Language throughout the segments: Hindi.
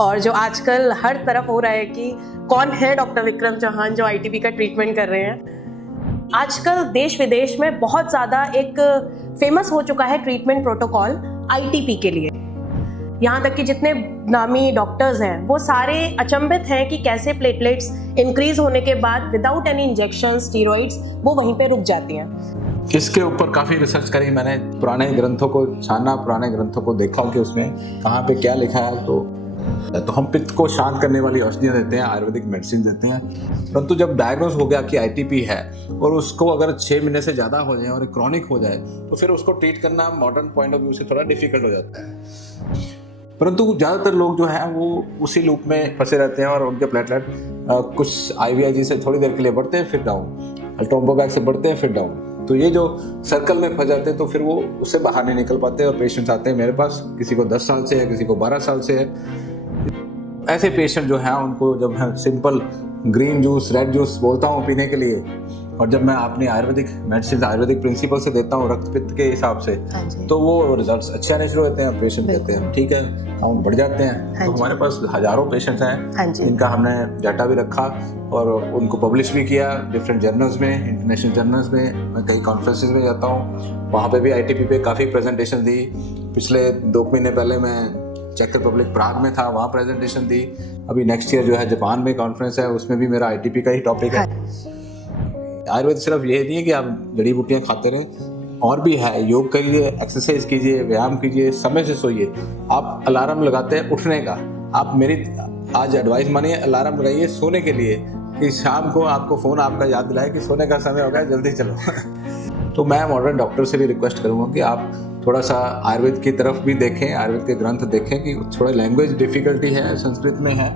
और जो आजकल हर तरफ हो रहा है कि कौन है डॉक्टर विक्रम चौहान जो आईटीपी का ट्रीटमेंट कर रहे हैं। आजकल देश विदेश में बहुत ज़्यादा एक फेमस हो चुका है ट्रीटमेंट प्रोटोकॉल आईटीपी के लिए। यहाँ तक कि जितने नामी डॉक्टर्स हैं वो सारे अचंभित हैं कि कैसे प्लेटलेट्स इंक्रीज होने के बाद विदाउट एनी इंजेक्शन स्टीरॉइड्स वो वहीं पे रुक जाती हैं। इसके ऊपर काफ़ी रिसर्च करी मैंने, पुराने ग्रंथों को छाना, पुराने ग्रंथों को देखा कि उसमें कहाँ पे क्या लिखा है। तो हम पित्त को शांत करने वाली औषधियाँ देते हैं, आयुर्वेदिक मेडिसिन देते हैं। परंतु जब डायग्नोज हो गया कि आईटीपी है और उसको अगर 6 महीने से ज़्यादा हो जाए और क्रॉनिक हो जाए तो फिर उसको ट्रीट करना मॉडर्न पॉइंट ऑफ व्यू से थोड़ा डिफिकल्ट हो जाता है। परंतु ज़्यादातर लोग जो हैं वो उसी लूप में फंसे रहते हैं और उनके प्लेटलेट कुछ आईवीआईजी से थोड़ी देर के लिए बढ़ते हैं फिर डाउन, ट्रोम्बोबैक से बढ़ते हैं फिर डाउन। तो ये जो सर्कल में फंस जाते हैं तो फिर वो उससे बाहर नहीं निकल पाते और पेशेंट्स आते हैं मेरे पास, किसी को 10 साल से है, किसी को 12 साल से है। ऐसे पेशेंट जो हैं उनको जब मैं simple green juice, red juice बोलता हूँ पीने के लिए, और जब मैं अपनी आयुर्वेदिक मेडिसिन, आयुर्वेदिक प्रिंसिपल से देता हूँ रक्त पित्त के हिसाब से, तो वो रिजल्ट्स अच्छे आने शुरू होते हैं। पेशेंट कहते हैं ठीक है, काउंट बढ़ जाते हैं। तो हमारे पास हजारों पेशेंट्स हैं जिनका हमने डाटा भी रखा और उनको पब्लिश भी किया डिफरेंट जर्नल्स में, इंटरनेशनल जर्नल्स में। मैं कई कॉन्फ्रेंसेज में जाता हूँ, वहाँ पे भी आईटीपी पे काफ़ी प्रेजेंटेशन दी। पिछले 2 महीने पहले मैं चेक रिपब्लिक प्राग में था, वहाँ प्रेजेंटेशन दी। अभी नेक्स्ट ईयर जो है जापान में कॉन्फ्रेंस है, उसमें भी मेरा आईटीपी का ही टॉपिक है। आयुर्वेद सिर्फ ये नहीं है कि आप जड़ी बूटियां खाते रहें, और भी है। योग करिए, एक्सरसाइज कीजिए, व्यायाम कीजिए, समय से सोइए। आप अलार्म लगाते हैं उठने का, आप मेरी आज एडवाइस मानिए, अलार्म लगाइए सोने के लिए कि शाम को आपको फ़ोन आपका याद दिलाए कि सोने का समय हो गया, जल्दी चलो। तो मैं मॉडर्न डॉक्टर से भी रिक्वेस्ट करूँगा कि आप थोड़ा सा आयुर्वेद की तरफ भी देखें, आयुर्वेद के ग्रंथ देखें कि थोड़ा लैंग्वेज डिफ़िकल्टी है, संस्कृत में है।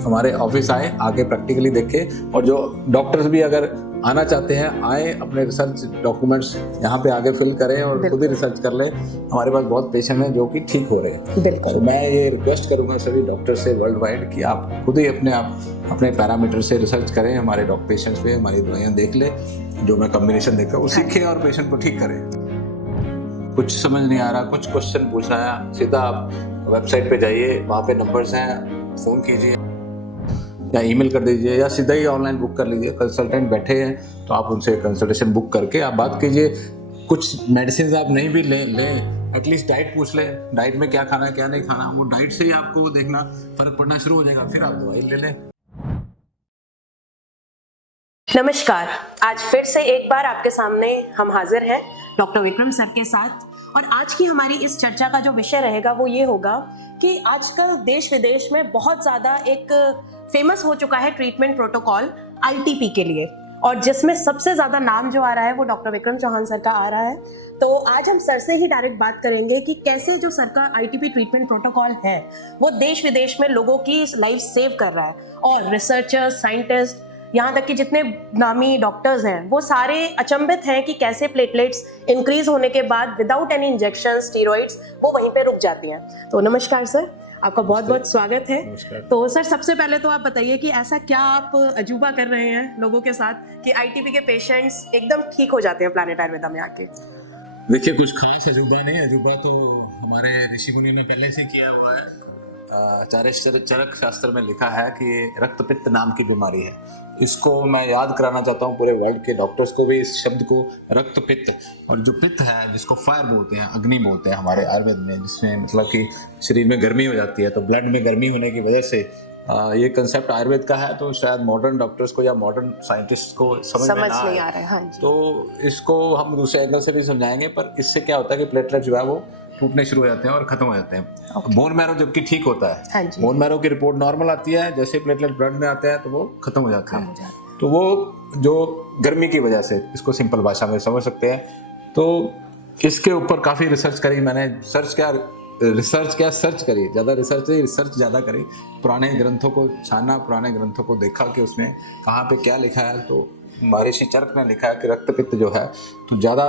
हमारे ऑफिस आए, आगे प्रैक्टिकली देखें, और जो डॉक्टर्स भी अगर आना चाहते हैं आए, अपने रिसर्च डॉक्यूमेंट्स यहाँ पे आगे फिल करें और खुद ही रिसर्च कर लें। हमारे पास बहुत पेशेंट हैं जो कि ठीक हो रहे हैं। तो मैं ये रिक्वेस्ट करूँगा सभी डॉक्टर से वर्ल्ड वाइड कि आप खुद ही अपने पैरामीटर से रिसर्च करें, हमारे पेशेंट्स पे हमारी दवाइयाँ देख लें, जो मैं कम्बिनेशन देखता हूँ वो सीखें और पेशेंट को ठीक करें। कुछ समझ नहीं आ रहा, कुछ क्वेश्चन पूछना है, सीधा आप वेबसाइट पे जाइए, वहाँ पे नंबर्स हैं, फ़ोन कीजिए या ईमेल कर दीजिए या सीधा ही ऑनलाइन बुक कर लीजिए। कंसल्टेंट बैठे हैं तो आप उनसे कंसल्टेशन बुक करके आप बात कीजिए। कुछ मेडिसिन आप नहीं भी लें, एटलीस्ट डाइट पूछ लें, डाइट में क्या खाना है क्या नहीं खाना, वो डाइट से ही आपको देखना फर्क पड़ना शुरू हो जाएगा, फिर आप दवाई ले लें। नमस्कार, आज फिर से एक बार आपके सामने हम हाजिर हैं डॉक्टर विक्रम सर के साथ, और आज की हमारी इस चर्चा का जो विषय रहेगा वो ये होगा कि आजकल देश विदेश में बहुत ज़्यादा एक फेमस हो चुका है ट्रीटमेंट प्रोटोकॉल आईटीपी के लिए, और जिसमें सबसे ज़्यादा नाम जो आ रहा है वो डॉक्टर विक्रम चौहान सर का आ रहा है। तो आज हम सर से ही डायरेक्ट बात करेंगे कि कैसे जो सर का आईटीपी ट्रीटमेंट प्रोटोकॉल है वो देश विदेश में लोगों की लाइफ सेव कर रहा है, और रिसर्चर्स, साइंटिस्ट, यहाँ तक कि जितने नामी डॉक्टर्स हैं वो सारे अचंभित हैं कि कैसे प्लेटलेट्स इंक्रीज होने के बाद विदाउट एनी इंजेक्शन स्टीरॉइड्स वो वहीं पे रुक जाती हैं। तो नमस्कार सर, आपका बहुत बहुत स्वागत है। तो सर सबसे पहले तो आप बताइए कि ऐसा क्या आप अजूबा कर रहे हैं लोगों के साथ कि आईटीपी के पेशेंट्स एकदम ठीक हो जाते हैं प्लैनेट आयुर्वेदा में आके? देखिए, कुछ खास अजूबा नहीं, अजूबा तो हमारे ऋषि मुनि ने पहले से किया हुआ है। आचार्य चरक शास्त्र में लिखा है कि रक्त पित्त नाम की बीमारी है। इसको मैं याद कराना चाहता हूँ पूरे वर्ल्ड के डॉक्टर्स को भी, इस शब्द को रक्त पित्त। और जो पित्त है जिसको फायर बोलते हैं, अग्नि बोलते हैं हमारे आयुर्वेद में, जिसमें मतलब कि शरीर में गर्मी हो जाती है, तो ब्लड में गर्मी होने की वजह से ये कंसेप्ट आयुर्वेद का है। तो शायद मॉडर्न डॉक्टर्स को या मॉडर्न साइंटिस्ट को समझ नहीं आ रहा है। हाँ जी। तो इसको हम दूसरे एंगल से भी समझाएंगे, पर इससे क्या होता है कि प्लेटलेट जो है वो टूटने शुरू हो जाते हैं और खत्म हो जाते हैं। बोन मैरो जबकि ठीक होता है। हाँ, बोन मैरो की रिपोर्ट नॉर्मल आती है, जैसे प्लेटलेट ब्लड में आते हैं तो वो खत्म हो जाते हैं। तो वो जो गर्मी की वजह से, इसको सिंपल भाषा में समझ सकते हैं। तो इसके ऊपर काफ़ी रिसर्च करी मैंने। सर्च करी, ज़्यादा रिसर्च नहीं, रिसर्च ज़्यादा करी। पुराने ग्रंथों को छाना, पुराने ग्रंथों को देखा कि उसमें कहाँ पे क्या लिखा है। तो महर्षि चरक ने लिखा है कि रक्त पित्त जो है तो ज़्यादा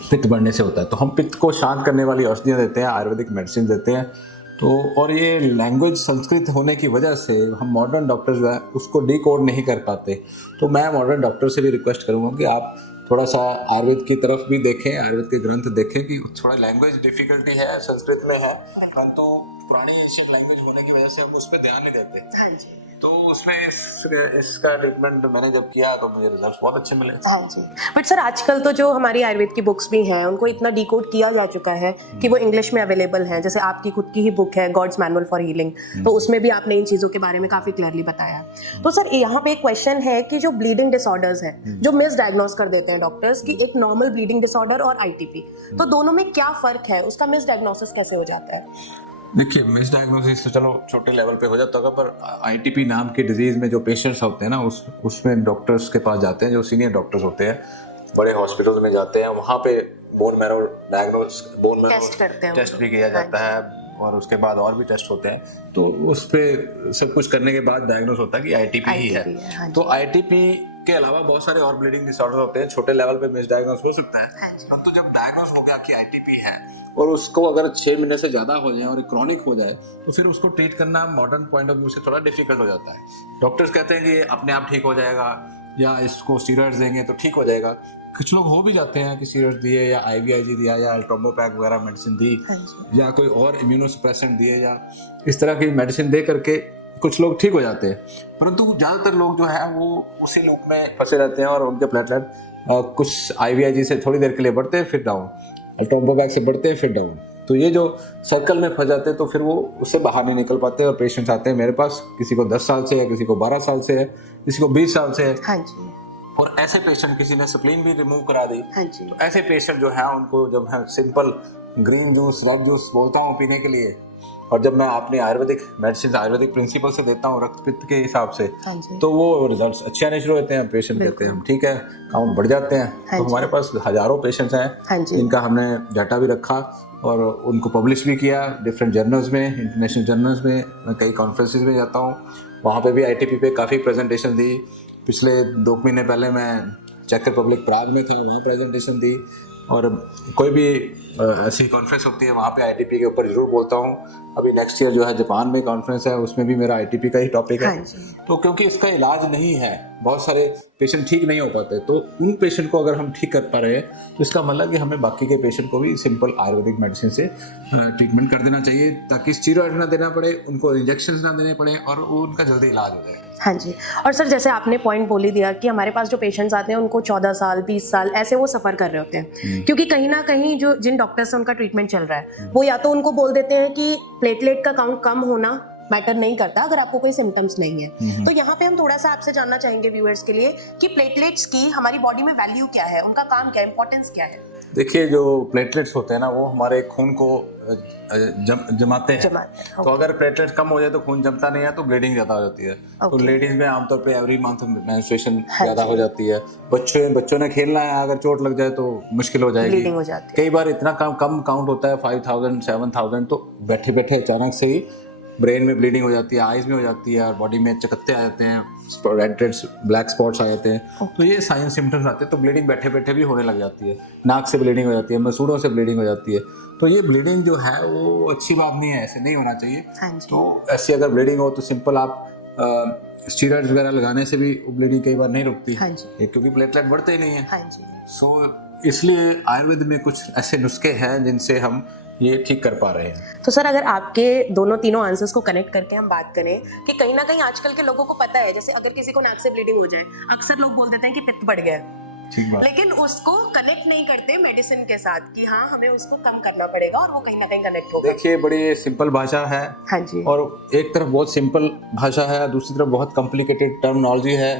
पित्त बढ़ने से होता है। तो हम पित्त को शांत करने वाली औषधियाँ देते हैं, आयुर्वेदिक मेडिसिन देते हैं। तो और ये लैंग्वेज संस्कृत होने की वजह से हम मॉडर्न डॉक्टर जो है उसको डिकोड नहीं कर पाते। तो मैं मॉडर्न डॉक्टर से भी रिक्वेस्ट करूँगा कि आप थोड़ा सा आयुर्वेद की तरफ भी देखें, आयुर्वेद के ग्रंथ देखें कि थोड़ा लैंग्वेज डिफिकल्टी है, संस्कृत में है, परंतु पुरानी एशियन लैंग्वेज होने की वजह से हम उस पर ध्यान नहीं देते। हाँ जी। तो उसमें इसका ट्रीटमेंट मैंने जब किया तो मुझे रिजल्ट्स बहुत अच्छे मिले। हाँ जी। बट सर आजकल तो जो हमारी आयुर्वेद की बुक्स भी हैं उनको इतना डिकोड किया जा चुका है कि वो इंग्लिश में अवेलेबल हैं। जैसे आपकी खुद की ही बुक है गॉड्स मैनुअल फॉर हीलिंग, तो उसमें भी आपने इन चीज़ों के बारे में काफ़ी क्लियरली बताया। तो सर यहाँ पे एक क्वेश्चन है कि जो ब्लीडिंग डिसऑर्डर्स हैं जो मिस डायग्नोज कर देते हैं डॉक्टर्स कि एक नॉर्मल ब्लीडिंग डिसऑर्डर और आईटीपी, तो दोनों में क्या फ़र्क है, उसका मिस डायग्नोसिस कैसे हो जाता है? देखिए, मिस डायग्नोसिस तो चलो छोटे लेवल पे हो जाता होगा, पर आईटीपी नाम की डिजीज में जो पेशेंट्स होते हैं ना उसमें डॉक्टर्स के पास जाते हैं, जो सीनियर डॉक्टर्स होते हैं, बड़े हॉस्पिटल्स में जाते हैं, वहाँ पे बोन मैरो टेस्ट भी किया जाता है और उसके बाद और भी टेस्ट होते हैं, तो उस पे सब कुछ करने के बाद डायग्नोस होता है कि आईटीपी ही है। तो आईटीपी के अलावा बहुत सारे और ब्लीडिंग डिसऑर्डर होते हैं, छोटे लेवल पे मिस डायग्नोस हो सकता है। अब तो जब डायग्नोस हो गया कि आईटीपी है और उसको अगर 6 महीने से ज्यादा हो जाए और क्रॉनिक हो जाए तो फिर उसको ट्रीट करना मॉडर्न पॉइंट ऑफ व्यू से थोड़ा डिफिकल्ट हो जाता है। डॉक्टर्स कहते हैं कि अपने आप ठीक हो जाएगा या इसको स्टीरॉइड्स देंगे तो ठीक हो जाएगा। कुछ लोग हो भी जाते हैं कि स्टीरॉइड्स दिए या आईवीआईजी दिया या एल्ट्रोम्बोपैक वगैरह मेडिसिन दी या कोई और इम्यूनोसप्रेसेंट दिए या इस तरह की मेडिसिन दे करके कुछ लोग ठीक हो जाते हैं, परंतु ज़्यादातर लोग जो है वो उसी लूप में फंसे रहते हैं और उनके प्लेटलेट कुछ आईवीआईजी से थोड़ी देर के लिए बढ़ते हैं फिर डाउन, एल्ट्रोम्बोपैक से बढ़ते हैं फिर डाउन। तो ये जो सर्कल में फंस जाते हैं तो फिर वो उससे बाहर नहीं निकल पाते और पेशेंट्स आते हैं मेरे पास, किसी को 10 साल से है, किसी को 12 साल से है, किसी को 20 साल से है। हाँ जी। और ऐसे पेशेंट, किसी ने स्प्लीन भी रिमूव करा दी, हाँ जी। तो ऐसे पेशेंट जो है उनको जब है simple green juice red juice बोलता हूँ पीने के लिए, और जब मैं अपनी आयुर्वेदिक मेडिसिन आयुर्वेदिक प्रिंसिपल से देता हूँ रक्त पित्त के हिसाब से, तो वो रिजल्ट्स अच्छे आने शुरू होते हैं। पेशेंट कहते हैं हम ठीक है, काउंट बढ़ जाते हैं। तो हमारे पास हजारों पेशेंट्स हैं जिनका हमने डाटा भी रखा और उनको पब्लिश भी किया डिफरेंट जर्नल्स में, इंटरनेशनल जर्नल्स में। मैं कई कॉन्फ्रेंसेस में जाता हूँ, वहाँ पे भी आईटीपी पे काफ़ी प्रेजेंटेशन दी। पिछले 2 महीने पहले मैं चेक रिपब्लिक प्राग में था, वहाँ प्रेजेंटेशन दी, और कोई भी ऐसी कॉन्फ्रेंस होती है वहाँ पे आईटीपी के ऊपर जरूर बोलता हूँ। अभी नेक्स्ट ईयर जो है जापान में कॉन्फ्रेंस है, उसमें भी मेरा आईटीपी का ही टॉपिक है। तो क्योंकि इसका इलाज नहीं है, बहुत सारे पेशेंट ठीक नहीं हो पाते, तो उन पेशेंट को अगर हम ठीक कर पा रहे हैं तो इसका मतलब कि हमें बाकी के पेशेंट को भी सिंपल आयुर्वेदिक मेडिसिन से ट्रीटमेंट कर देना चाहिए, ताकि स्टीरॉइड ना देना पड़े, उनको इंजेक्शन ना देने पड़े और उनका जल्दी इलाज हो जाए। हाँ जी। और सर जैसे आपने पॉइंट बोल ही दिया कि हमारे पास जो पेशेंट्स आते हैं उनको 14 साल 20 साल ऐसे वो सफ़र कर रहे होते हैं, क्योंकि कहीं ना कहीं जो जिन डॉक्टर से उनका ट्रीटमेंट चल रहा है वो या तो उनको बोल देते हैं कि प्लेटलेट का काउंट कम होना मैटर नहीं करता अगर आपको कोई सिम्टम्स नहीं है। तो यहाँ पे हम थोड़ा सा आपसे जानना चाहेंगे व्यूअर्स के लिए कि प्लेटलेट्स की हमारी बॉडी में वैल्यू क्या है, उनका काम क्या है, इंपॉर्टेंस क्या है? देखिए, जो प्लेटलेट्स होते हैं ना वो हमारे खून को जमाते हैं। तो अगर प्लेटलेट्स कम हो जाए तो खून जमता नहीं है तो ब्लीडिंग ज्यादा हो जाती है। तो लेडीज में आमतौर पे एवरी मंथ मेंस्ट्रुएशन ज्यादा हो जाती है। बच्चों ने खेलना है, अगर चोट लग जाए तो मुश्किल हो जाएगी। कई बार इतना कम काउंट होता है 5000 7000, तो बैठे बैठे अचानक से ही ब्रेन में ब्लीडिंग हो जाती है, आईज में हो जाती है और बॉडी में चकत्ते आ जाते हैं, रेड ब्लैक स्पॉट्स आ जाते हैं। तो ये साइन सिम्टम्स आते हैं। तो ब्लीडिंग बैठे बैठे भी होने लग जाती है, नाक से ब्लीडिंग हो जाती है, मसूड़ों से ब्लीडिंग हो जाती है। तो ये ब्लीडिंग जो है वो अच्छी बात नहीं है, ऐसे नहीं होना चाहिए। तो ऐसी अगर ब्लीडिंग हो तो सिंपल आप स्टीरॉइड्स वगैरह लगाने से भी ब्लीडिंग कई बार नहीं रुकती, क्योंकि प्लेटलेट बढ़ते ही नहीं है। सो इसलिए आयुर्वेद में कुछ ऐसे नुस्खे हैं जिनसे हम ये ठीक कर पा रहे हैं। तो सर अगर आपके दोनों तीनों आंसर्स को कनेक्ट करके हम बात करें कि कहीं ना कहीं आजकल के लोगों को पता है, जैसे अगर किसी को नाक से ब्लीडिंग हो जाए, अक्सर लोग बोल देते हैं कि पित्त बढ़ गया, लेकिन उसको कनेक्ट नहीं करते मेडिसिन के साथ कि हाँ हमें उसको कम करना पड़ेगा और वो कहीं ना कहीं कनेक्ट होगा। देखिए, बड़ी सिंपल भाषा है। हाँ जी। और एक तरफ बहुत सिंपल भाषा है, दूसरी तरफ बहुत कॉम्प्लिकेटेड टर्मिनोलॉजी है।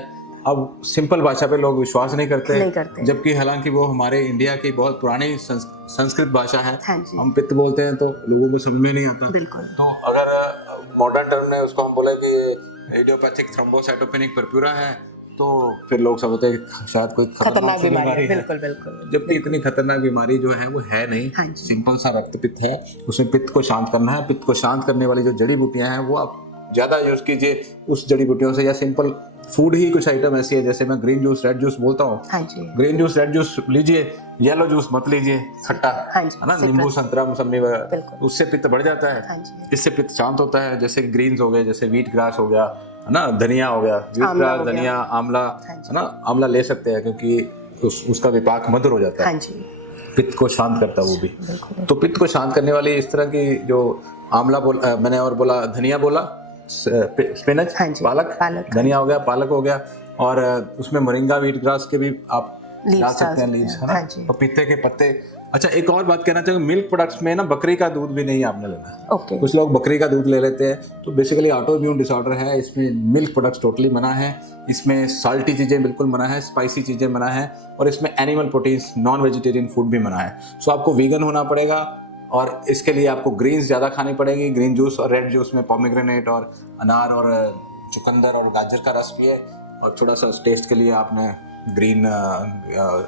अब सिंपल भाषा पे लोग विश्वास नहीं करते। जबकि हालांकि वो हमारे इंडिया की बहुत पुरानी संस्कृत भाषा है। हम पित्त बोलते हैं तो लोगों को समझ में नहीं आता। तो अगर मॉडर्न टर्म में उसको हम बोले कि इडियोपैथिक थ्रोम्बोसाइटोपेनिक परप्यूरा है, तो फिर लोग समझते हैं कि शायद कोई खतरनाक बीमारी है। बिल्कुल। जबकि इतनी खतरनाक बीमारी जो है वो है नहीं। सिंपल सा रक्त पित्त है, उसमें पित्त को शांत करना है। पित्त को शांत करने वाली जो जड़ी बूटियां हैं वो आप ज्यादा यूज कीजिए उस जड़ी बूटियों से, या सिंपल फूड ही कुछ आइटम ऐसी है, जैसे मैं ग्रीन जूस रेड जूस बोलता हूँ। ग्रीन जूस रेड जूस लीजिए, येलो जूस मत लीजिए, खट्टा है ना, नींबू संतरा मौसमी वगैरह, उससे पित्त बढ़ जाता है। इससे पित्त शांत होता है। जैसे ग्रीन्स हो गए, जैसे व्हीट ग्रास हो गया, है ना, धनिया हो गया, व्हीट ग्रास, धनिया, आंवला, है ना, आंवला ले सकते हैं क्योंकि उसका विपाक मधुर हो जाता है, पित्त को शांत करता है वो भी। तो पित्त को शांत करने वाली इस तरह की जो आंवला बोला मैंने, और बोला धनिया बोला, स्पिनच, हाँ जी, पालक, पालक। धनिया हो गया, पालक हो गया, और उसमें मोरिंगा व्हीट ग्रास के भी आप Leaves डाल सकते हैं, लीव्स, है ना, हाँ जी। पपीते के पत्ते। अच्छा, एक और बात कहना चाहूँगा, मिल्क प्रोडक्ट्स में ना बकरी का दूध भी नहीं आपने लेना। ओके। कुछ लोग बकरी का दूध ले लेते हैं, तो बेसिकली ऑटो इम्यून डिसऑर्डर है, इसमें मिल्क प्रोडक्ट्स टोटली मना है, इसमें साल्टी चीज़ें बिल्कुल मना है, स्पाइसी चीज़ें मना है, और इसमें animal proteins, non vegetarian food भी मना है। सो आपको वीगन होना पड़ेगा, और इसके लिए आपको ग्रीन्स ज़्यादा खानी पड़ेगी, ग्रीन जूस और रेड जूस में पोमेग्रेनेट और अनार और चुकंदर और गाजर का रस पिए, और थोड़ा सा टेस्ट के लिए आपने ग्रीन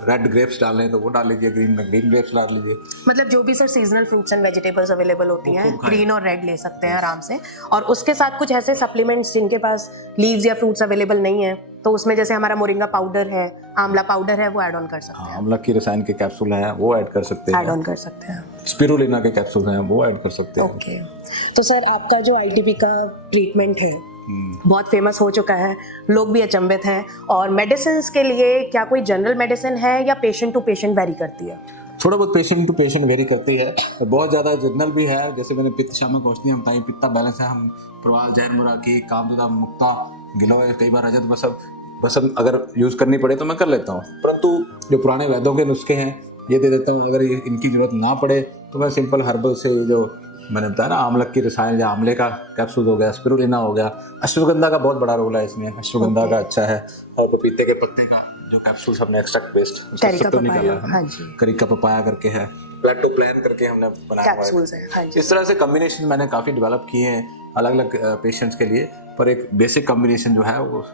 रेड ग्रेप्स डालने हैं तो वो डाल लीजिए, ग्रीन में ग्रीन ग्रेप्स डाल लीजिए। मतलब जो भी sir seasonal fruits and vegetables available होती हैं, ग्रीन और रेड ले सकते हैं आराम से। और उसके साथ कुछ ऐसे सप्लीमेंट्स जिनके पास लीव्स या फ्रूट्स अवेलेबल नहीं है, तो उसमें जैसे हमारा मोरिंगा पाउडर है, आंवला पाउडर है, वो ऐड ऑन कर सकते हैं। आंवला की रसायन के कैप्सूल हैं वो ऐड कर सकते हैं, ऐड ऑन कर सकते हैं। स्पिरुलिना के कैप्सूल हैं वो ऐड कर सकते हैं। ओके। तो सर आपका जो आईटीपी का ट्रीटमेंट है बहुत फेमस हो चुका है, लोग भी अचंभित हैं, और मेडिसिन के लिए क्या कोई जनरल मेडिसिन है या पेशेंट टू पेशेंट वेरी करती है? थोड़ा बहुत पेशेंट टू पेशेंट वेरी करती है, बहुत ज़्यादा जनरल भी है। जैसे मैंने पित्त शामक औषधियाँ बताई, पित्ता बैलेंस है, हम प्रवाल, जैन मुराकी, कामदुदा, मुक्ता, गिलोय, कई बार रजत बसम अगर यूज़ करनी पड़े तो मैं कर लेता हूँ। परंतु जो पुराने वैद्यों के नुस्खे हैं ये दे देता हूँ। अगर इनकी जरूरत ना पड़े तो मैं सिंपल हर्बल से, जो मैंने बताया ना, आमलक की रसायन या आंवले का कैप्सूल हो गया, स्पिरुलिना हो गया, अश्वगंधा का बहुत बड़ा रोल है इसमें, अश्वगंधा का अच्छा है, और पपीते के पत्ते का जो कैप्सूल हमने एक्सट्रैक्ट बेस्ड निकाला है, हाँ जी, करिका पपाया करके है, प्लेटोप्लान करके हमने बनाया हुआ है। हाँ जी। इस तरह से कॉम्बिनेशन मैंने काफ़ी डेवलप किए हैं अलग अलग पेशेंट्स के लिए, पर एक बेसिक कॉम्बिनेशन जो है वो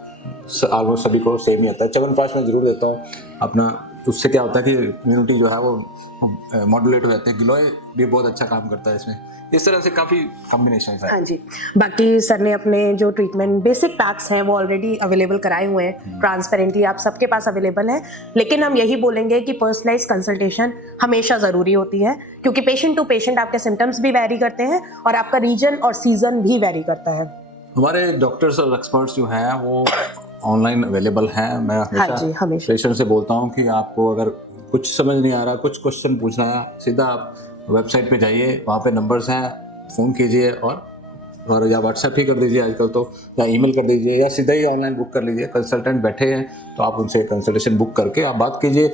ऑलमोस्ट सभी को सेम ही आता है। च्यवनप्राश मैं जरूर देता हूँ अपना, उससे क्या होता है कि इम्यूनिटी जो है वो मॉड्यूलेट हो जाते हैं। गिलोय भी बहुत अच्छा काम करता है इसमें। इस तरह से काफ़ी कॉम्बिनेशन है। हाँ जी। बाकी सर ने अपने जो ट्रीटमेंट बेसिक पैक्स हैं वो ऑलरेडी अवेलेबल कराए हुए हैं, ट्रांसपेरेंटली आप सबके पास अवेलेबल है। लेकिन हम यही बोलेंगे कि पर्सनलाइज कंसल्टेशन हमेशा ज़रूरी होती है, क्योंकि पेशेंट टू पेशेंट आपके सिम्टम्स भी वैरी करते हैं और आपका रीजन और सीजन भी वैरी करता है। हमारे डॉक्टर्स और एक्सपर्ट्स जो हैं वो ऑनलाइन अवेलेबल हैं। मैं हमेशा पेशेंट से बोलता हूँ कि आपको अगर कुछ समझ नहीं आ रहा, कुछ क्वेश्चन पूछना है, सीधा आप वेबसाइट पे जाइए, वहाँ पे नंबर्स हैं, फ़ोन कीजिए और या व्हाट्सएप ही कर दीजिए आजकल तो, या ईमेल कर दीजिए, या सीधा ही ऑनलाइन बुक कर लीजिए। कंसल्टेंट बैठे हैं तो आप उनसे कंसल्टेशन बुक करके आप बात कीजिए।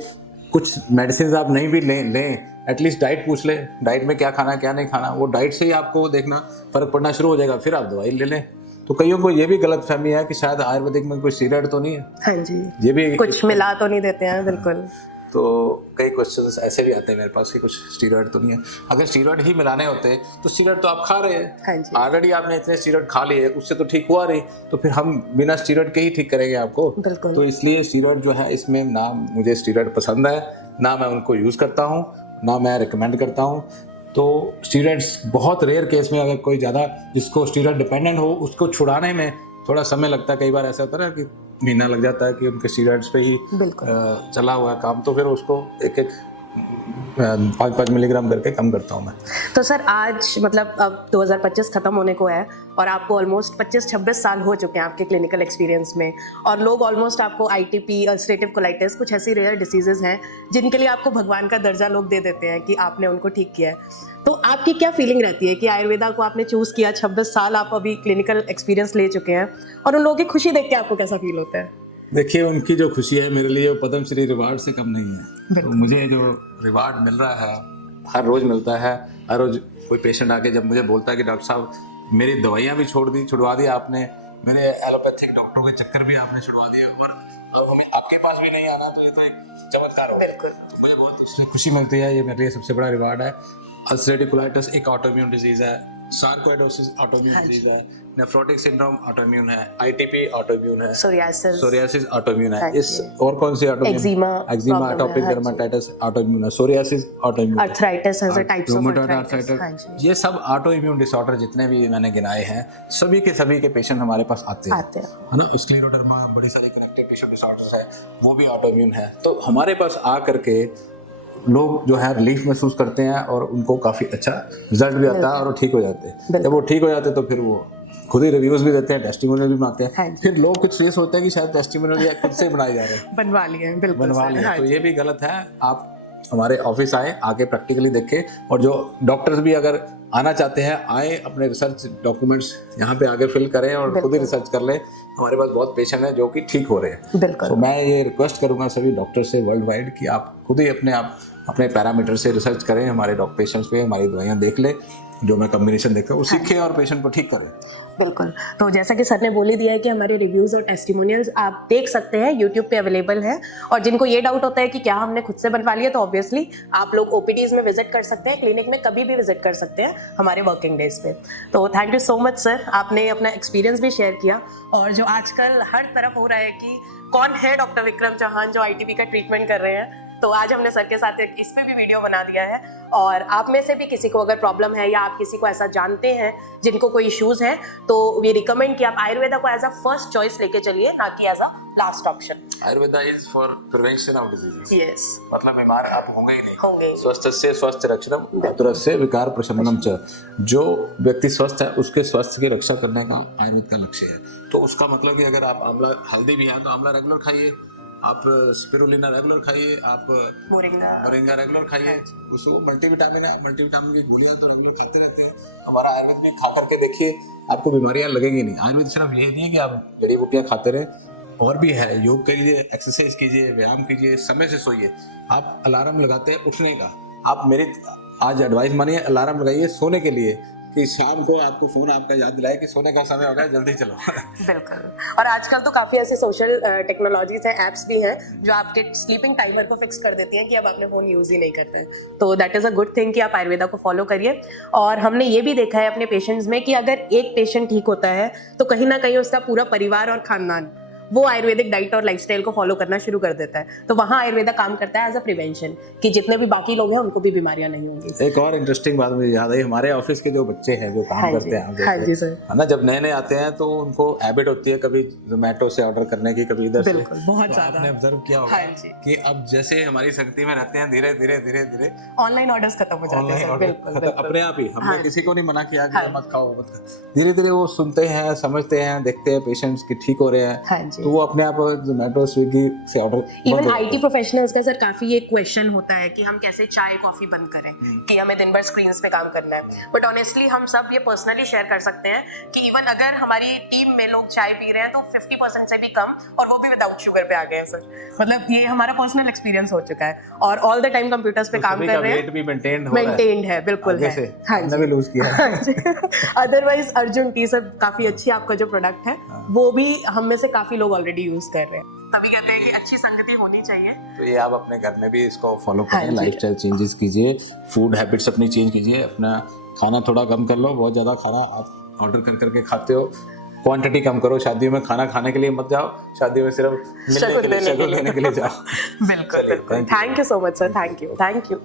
कुछ मेडिसिन आप नहीं भी लें एटलीस्ट डाइट पूछ लें, डाइट में क्या खाना है क्या नहीं खाना, वो डाइट से ही आपको देखना फ़र्क पड़ना शुरू हो जाएगा, फिर आप दवाई ले लें। तो कईयों को ये भी गलत फहमी है कि शायद आयुर्वेदिक में कोई स्टीरॉयड तो नहीं है। हाँ जी, ये भी कुछ मिला तो नहीं देते हैं, बिल्कुल। तो कई क्वेश्चंस ऐसे भी आते हैं मेरे पास कि कुछ स्टीरॉयड तो नहीं है। अगर स्टीरॉयड ही मिलाने होते तो स्टीरॉयड तो आप खा रहे हैं, हाँ जी, ऑलरेडी आपने इतने स्टीरॉयड खा लिए, उससे तो ठीक हुआ नहीं, तो फिर हम बिना स्टीरॉयड के ही ठीक करेंगे आपको। बिल्कुल। तो इसलिए स्टीरॉयड जो है, इसमें ना मुझे स्टीरॉयड पसंद है, ना मैं उनको यूज़ करता हूँ, ना मैं रिकमेंड करता हूँ। तो स्टीरॉयड्स बहुत रेयर केस में, अगर कोई ज़्यादा जिसको स्टीरॉयड डिपेंडेंट हो, उसको छुड़ाने में थोड़ा समय लगता है। कई बार ऐसा होता है ना कि महीना लग जाता है कि उनके स्टीरॉयड्स पे ही चला हुआ है काम, तो फिर उसको एक 5-5 मिलीग्राम करके कम करता हूँ मैं। तो सर आज मतलब अब 2025 खत्म होने को है और आपको ऑलमोस्ट 25-26 साल हो चुके हैं आपके क्लिनिकल एक्सपीरियंस में, और लोग ऑलमोस्ट आपको आईटीपी, अल्सरेटिव कोलाइटिस, कुछ ऐसी रेयर डिसीजेज हैं जिनके लिए आपको भगवान का दर्जा लोग दे देते हैं कि आपने उनको ठीक किया है। तो आपकी क्या फीलिंग रहती है कि आयुर्वेदा को आपने चूज़ किया, 26 साल आप अभी क्लिनिकल एक्सपीरियंस ले चुके हैं, और उन लोगों की खुशी देख के आपको कैसा फील होता है? देखिए, उनकी जो खुशी है मेरे लिए वो पद्मश्री रिवार्ड से कम नहीं है। तो मुझे जो रिवार्ड मिल रहा है, हर रोज़ मिलता है। हर रोज़ कोई पेशेंट आके जब मुझे बोलता है कि डॉक्टर साहब मेरी दवाइयाँ भी छुड़वा दी आपने, मेरे एलोपैथिक डॉक्टरों के चक्कर भी आपने छुड़वा दिए, और हमें आपके पास भी नहीं आना, तो ये तो एक चमत्कार हो। बिल्कुल, मुझे बहुत खुशी मिलती है, ये मेरे लिए सबसे बड़ा रिवार्ड है। अल्सरेटिव कोलाइटिस एक ऑटोइम्यून डिजीज़ है, सार्कोइडोसिस ऑटोइम्यून डिजीज है, नेफ्रोटिक सिंड्रोम ऑटोइम्यून है, आईटीपी ऑटोइम्यून है, सोरियासिस ऑटोइम्यून है, इस और कौन सी autoimmune, eczema, atopic dermatitis autoimmune है, सोरियासिस ऑटोइम्यून, आर्थराइटिस है, टाइप्स ऑफ आर्थराइटिस, ये सब ऑटोइम्यून डिसऑर्डर जितने भी मैंने गिनाए हैं, सभी के पेशेंट हमारे पास आते हैं, है ना। स्क्लेरोडर्मा, बड़ी सारी कनेक्टिव टिश्यू डिसऑर्डर्स है, वो भी ऑटोइम्यून है। तो हमारे पास आ करके लोग जो है रिलीफ महसूस करते हैं और उनको काफ़ी अच्छा रिजल्ट भी आता है और वो ठीक हो जाते हैं। जब वो ठीक हो जाते हैं तो फिर वो खुद ही रिव्यूज भी देते हैं, टेस्टिमोनियल भी बनाते हैं। फिर लोग कुछ सीरियस होते हैं कि शायद टेस्टिमोनियल खुद से बनाए जा रहे हैं, बनवा लिए। तो ये भी गलत है। आप हमारे ऑफिस आए, आके प्रैक्टिकली देखें, और जो डॉक्टर्स भी अगर आना चाहते हैं आए, अपने रिसर्च डॉक्यूमेंट्स यहाँ पे आगे फिल करें और खुद ही रिसर्च कर लें। हमारे पास बहुत पेशेंट हैं जो कि ठीक हो रहे हैं। बिल्कुल। तो मैं ये रिक्वेस्ट करूँगा सभी डॉक्टर से वर्ल्ड वाइड कि आप खुद ही अपने पैरामीटर से रिसर्च करें, हमारे पेशेंट्स पे हमारी दवाइयाँ देख लें, जो मैं कॉम्बिनेशन देखा वो सीखें और पेशेंट को ठीक करें। बिल्कुल। तो जैसा कि सर ने बोल ही दिया है कि हमारे रिव्यूज़ और टेस्टिमोनियल्स आप देख सकते हैं, यूट्यूब पे अवेलेबल है। और जिनको ये डाउट होता है कि क्या हमने खुद से बनवा लिया, तो ऑब्वियसली आप लोग ओपीडीज में विजिट कर सकते हैं, क्लिनिक में कभी भी विजिट कर सकते हैं हमारे वर्किंग डेज पे। तो thank you so much sir, आपने अपना एक्सपीरियंस भी शेयर किया। और जो आजकल हर तरफ हो रहा है कि कौन है डॉक्टर विक्रम चौहान जो आईटीबी का ट्रीटमेंट कर रहे हैं, तो आज हमने सर के साथ इस पे भी वीडियो बना दिया है। और आप में से भी किसी को अगर प्रॉब्लम है या आप किसी को ऐसा जानते हैं जिनको कोई इश्यूज हैं, तो वी रिकमेंड कि आप आयुर्वेदा को एज अ फर्स्ट चॉइस लेके चलिए, ना कि as a last option. Ayurveda is for prevention of diseases. Yes, मतलब बीमार आप होंगे ही नहीं। होंगे। स्वस्थस्य स्वस्थ रक्षणम आतुरस्य विकार प्रशमनम च। जो व्यक्ति स्वस्थ है उसके स्वास्थ्य की रक्षा करने का आयुर्वेद का लक्ष्य है। तो उसका मतलब कि अगर आप आंवला, हल्दी भी है तो आंवला रेगुलर खाइए, आप स्पिरुलिना रेगुलर खाइए, आप मोरिंगा रेगुलर खाइए। उसको मल्टीविटामिन है, मल्टीविटामिन की गोलियां तो रेगुलर खाते रहते हैं। हमारा आयुर्वेद में खा करके देखिए, आपको बीमारियां लगेगी नहीं। आयुर्वेद सिर्फ ये नहीं है कि आप जड़ी बूटियां खाते रहे, और भी है। योग करिए, एक्सरसाइज कीजिए, व्यायाम कीजिए, समय से सोइए। आप अलार्म लगाते हैं उठने का, आप मेरी आज एडवाइस मानिए, अलार्म लगाइए सोने के लिए, कि शाम को आपको फोन आपका याद दिलाए कि सोने का समय हो गया, जल्दी चलो। बिल्कुल। और आजकल तो काफ़ी ऐसे सोशल टेक्नोलॉजीज हैं, ऐप्स भी हैं जो आपके स्लीपिंग टाइमर को फिक्स कर देती हैं कि अब आपने फ़ोन यूज़ ही नहीं करते हैं। तो that is a good thing कि आप आयुर्वेदा को फॉलो करिए। और हमने ये भी देखा है अपने पेशेंट्स में कि अगर एक पेशेंट ठीक होता है तो कहीं ना कहीं उसका पूरा परिवार और खानदान वो आयुर्वेदिक डाइट और लाइफस्टाइल को फॉलो करना शुरू कर देता है। तो वहाँ आयुर्वेदा काम करता है एज अ प्रिवेंशन, कि जितने भी बाकी लोग हैं उनको भी बीमारियां नहीं होंगी। एक और इंटरेस्टिंग बात मुझे याद आई, हमारे ऑफिस के जो बच्चे हैं जो काम करते हैं, हाँ जी सर, है ना, जब नए नए आते हैं तो उनको हैबिट होती है कभी जोमेटो से ऑर्डर करने की, कभी इधर से। बहुत ज्यादा आपने ऑब्जर्व किया होगा कि अब जैसे हमारी संगति में रहते हैं, धीरे धीरे ऑनलाइन ऑर्डर्स खत्म हो जाते हैं। बिल्कुल, अपने आप ही हमने किसी को नहीं मना किया कि मत खाओ मत खाओ। धीरे धीरे वो सुनते हैं, समझते हैं, देखते हैं पेशेंट्स की ठीक हो रहे हैं, तो वो अपने आप जोमेटो स्विगी से ऑर्डर। इवन आईटी प्रोफेशनल्स का सर काफी ये क्वेश्चन होता है कि हम कैसे चाय कॉफी बंद करें, कि हमें दिन भर स्क्रीन्स पे काम करना है। बट ऑनेस्टली हम सब ये पर्सनली शेयर कर सकते हैं कि इवन अगर हमारी टीम में लोग चाय पी रहे हैं तो 50% से भी कम, और वो भी विदाउट शुगर पे आ गए हैं सर। मतलब ये हमारा पर्सनल एक्सपीरियंस हो चुका है। और ऑल द टाइम कंप्यूटर्स पे काम कर रहे हैं, वेट भी मेंटेन्ड है। बिल्कुल है। हाँ जी, लूज किया। अदरवाइज अर्जुन टी सर काफी अच्छी आपका जो प्रोडक्ट है वो भी हम में से काफी लोग ऑलरेडी यूज कर रहे हैं। तभी कहते हैं कि अच्छी संगति होनी चाहिए। तो ये आप अपने घर में भी इसको फॉलो करें, लाइफस्टाइल चेंजेस कीजिए, फूड हैबिट्स अपनी चेंज कीजिए, अपना खाना थोड़ा कम कर लो। बहुत ज़्यादा खाना आप ऑर्डर कर करके खाते हो, क्वांटिटी कम करो। शादियों में खाना खाने के लिए मत जाओ, शादियों में सिर्फ लेने के लिए जाओ। बिल्कुल। Thank you so much sir, thank you.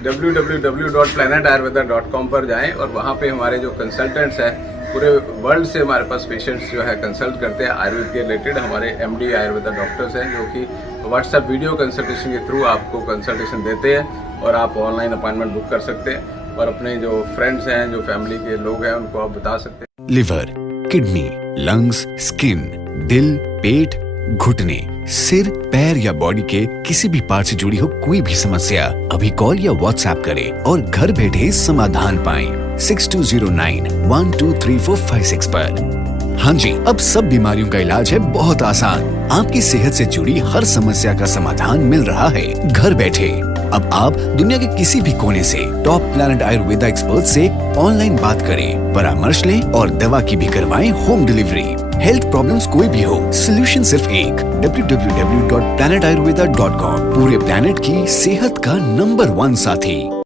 www.planetayurveda.com पर जाएं और वहाँ पे हमारे जो कंसल्टेंट्स हैं पूरे वर्ल्ड से हमारे पास पेशेंट्स जो है कंसल्ट करते हैं आयुर्वेद के रिलेटेड। हमारे एमडी आयुर्वेदा डॉक्टर्स हैं जो कि व्हाट्सएप वीडियो कंसल्टेशन के थ्रू आपको कंसल्टेशन देते हैं, और आप ऑनलाइन अपॉइंटमेंट बुक कर सकते हैं, और अपने जो फ्रेंड्स हैं, जो फैमिली के लोग हैं, उनको आप बता सकते हैं। लिवर, किडनी, लंग्स, स्किन, दिल, पेट, घुटने, सिर, पैर या बॉडी के किसी भी पार्ट से जुड़ी हो कोई भी समस्या, अभी कॉल या व्हाट्सएप करें और घर बैठे समाधान पाएं 6209123456 पर। हाँ जी, अब सब बीमारियों का इलाज है बहुत आसान। आपकी सेहत से जुड़ी हर समस्या का समाधान मिल रहा है घर बैठे। अब आप दुनिया के किसी भी कोने से टॉप प्लैनेट आयुर्वेदा एक्सपर्ट से ऑनलाइन बात करें, परामर्श लें और दवा की भी करवाएं होम डिलीवरी। हेल्थ प्रॉब्लम्स कोई भी हो, सोल्यूशन सिर्फ एक, www.planetayurveda.com। पूरे प्लैनेट की सेहत का नंबर 1 साथी।